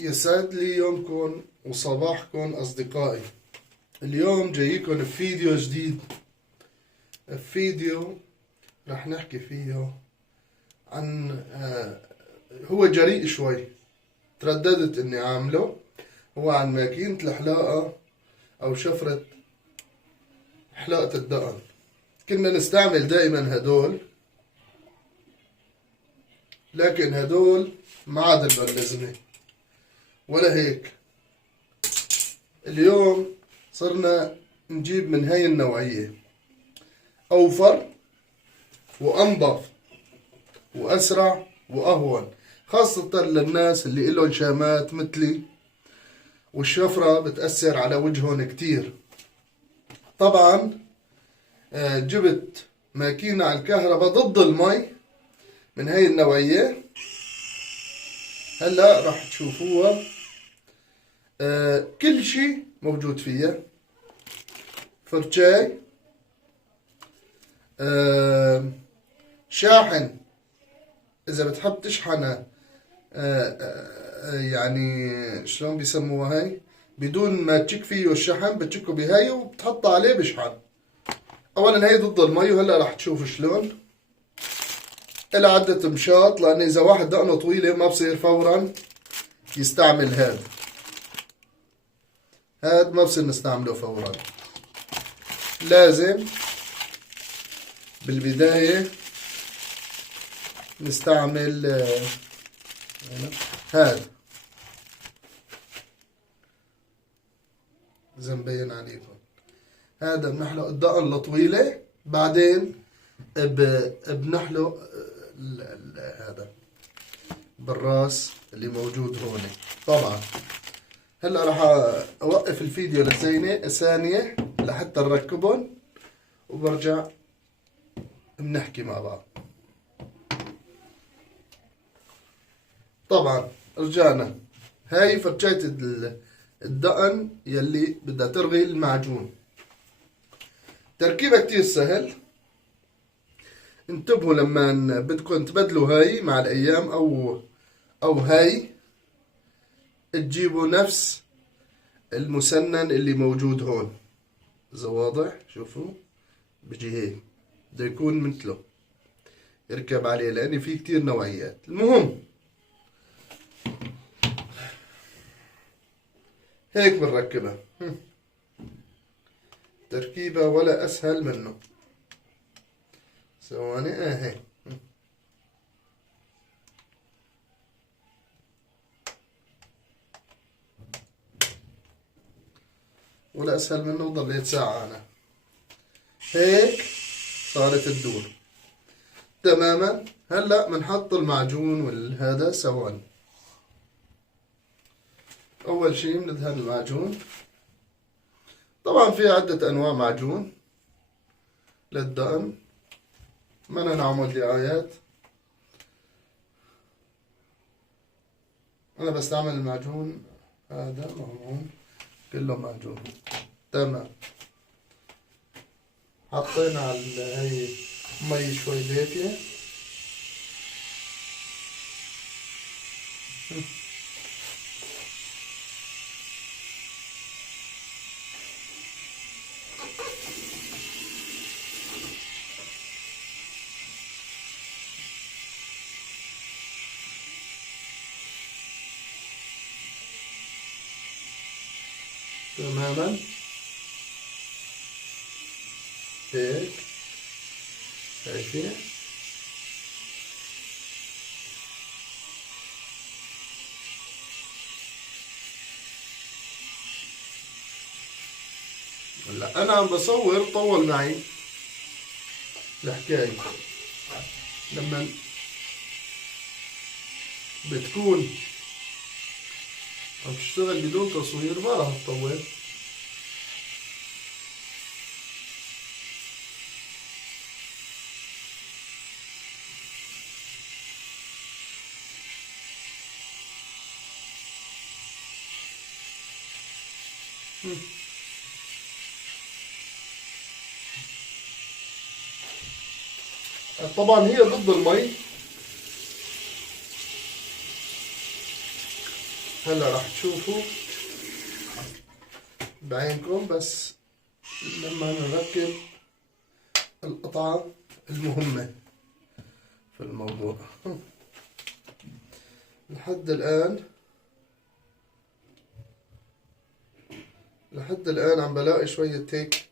يسعد لي يومكم وصباحكم أصدقائي. اليوم جايكم بفيديو جديد، فيديو رح نحكي فيه عن هو جريء شوي، ترددت اني اعمله. هو عن ماكينة الحلاقة او شفرة حلاقة الدقن. كنا نستعمل دائما هدول، لكن هدول ما عاد لهم لازمة ولا هيك. اليوم صرنا نجيب من هاي النوعية، أوفر وأنظف وأسرع وأهون، خاصة للناس اللي إلهم شامات مثلي والشفرة بتأثر على وجههم كتير. طبعا جبت ماكينة على الكهرباء ضد المي من هاي النوعية. هلا راح تشوفوها. كل شي موجود فيها، فرشاي، شاحن اذا بتحب تشحنها، يعني شلون بيسموها هاي، بدون ما تشك فيه الشحن بتشكه بهاي وبتحطها عليه بشحن. اولا هي ضد المي، وهلا راح تشوف شلون. إلى عدة مشاط، لان اذا واحد دقنه طويلة ما بصير فورا يستعمل هاد ما بصير نستعمله فورا. لازم بالبداية نستعمل هذا، إذا مبين عليكم. هذا بنحلق الدقن الطويلة، بعدين بنحلق هذا بالراس اللي موجود هون. طبعا هلا راح اوقف الفيديو لثانية لحتى نركبهم وبرجع بنحكي مع بعض. طبعا رجعنا. هاي فرشاية الدقن يلي بدها ترغي المعجون. تركيبها كتير سهل. انتبهوا لما بدكم تبدلوا هاي مع الايام او هاي، تجيبوا نفس المسنن اللي موجود هون. اذا واضح شوفوا بيجي هيك، بده يكون مثله يركب عليه، لان في كتير نوعيات. المهم هيك بنركبها. تركيبة ولا اسهل منه. ثواني هيك. ولا اسهل منه، وضليت ساعة انا هيك صارت تدور تماما. هلا بنحط المعجون والهذا سوا. اول شي بندهن المعجون. طبعا في عدة انواع معجون للدقن، ما نعمل دعايات. انا بستعمل المعجون هذا، مهون كله معجون. تمام. حطينا على هاي مي شوي دافية. تماما هيك، شايفين؟ هلا انا عم بصور، طول معي الحكاية. لما بتكون عم تشتغل بدون تصوير ما راح تطول. طبعا هي ضد المي، هلا راح تشوفوا بعينكم بس لما نركب القطعة المهمة في الموضوع. لحد الآن عم بلاقي شوية هيك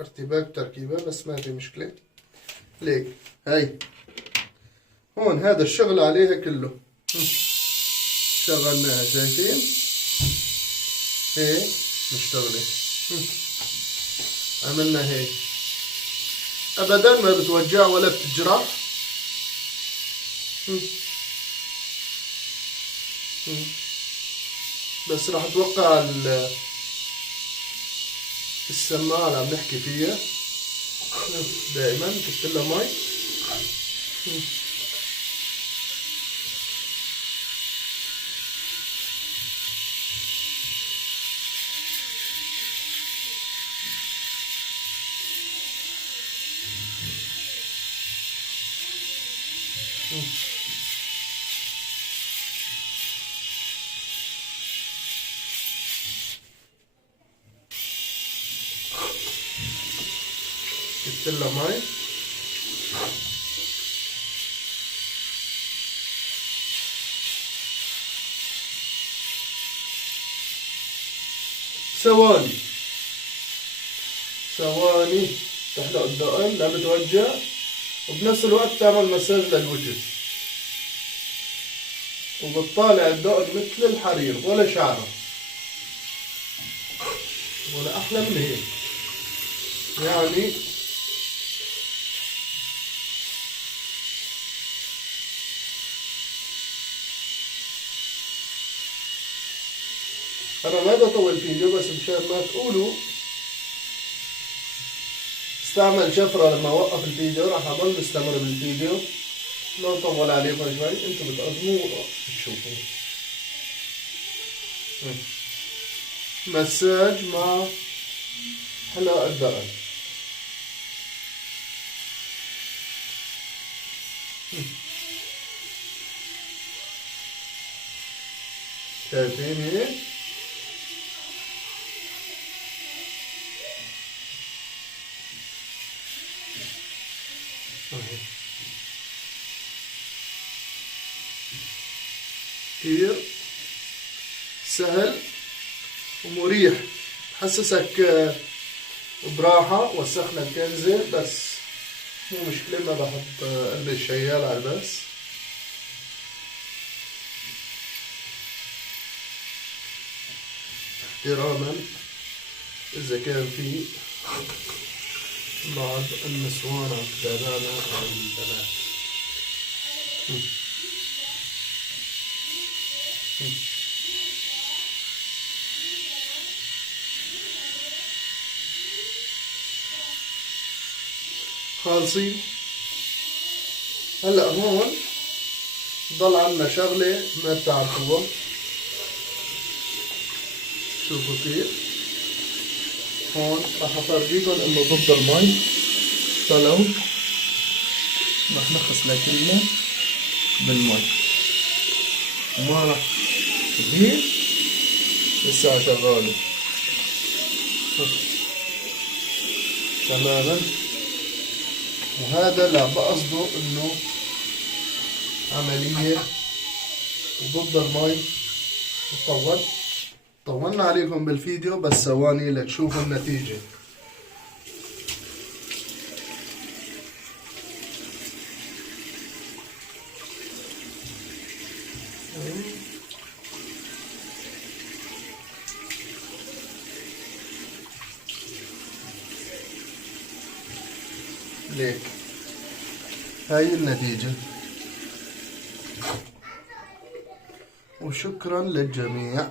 ارتباك تركيبة، بس ما في مشكلة. ليك هاي هون هذا الشغل عليها كله شغلناها، شايفين هيك مشتغلة. عملنا هيك ابدا ما بتوجع ولا بتجرح. بس راح اتوقع السماعة اللي عم نحكي فيها دائما كنت لها مي. جبت لها مي. ثواني تحلق الدقن لا بتوجع، وبنفس الوقت تعمل مساج للوجه، وبتطالع الدقن مثل الحرير ولا شعره ولا احلى من هيك. يعني انا ما بطول فيديو، بس مشان ما تقولوا استعمل شفرة لما اوقف الفيديو، راح اضل مستمر بالفيديو. لو طول عليكم شوي انتم بتقدموا تشوفوا مساج مع حلاقة الدقن. شايفين هيك؟ كثير سهل ومريح، حسسك براحة. وسخنا الكنزة بس مو مشكلة، ما بحط قلب الشيال على البس. احتراما إذا كان في بعض النسوان عم تتابعنا أو البنات. خالصين. هلا هون ضل عنا شغلة ما بتعرفوها. شوفوا كيف هون راح افرجيكم انه ضد المي طلعوا، راح نغسلها كلها بالمي وما راح تغير. لسه شغالة تماما. وهذا اللي بقصده انه عملية وضد المي. طولنا عليكم بالفيديو، بس ثواني لتشوفوا النتيجة. ليك هاي النتيجة، وشكرا للجميع.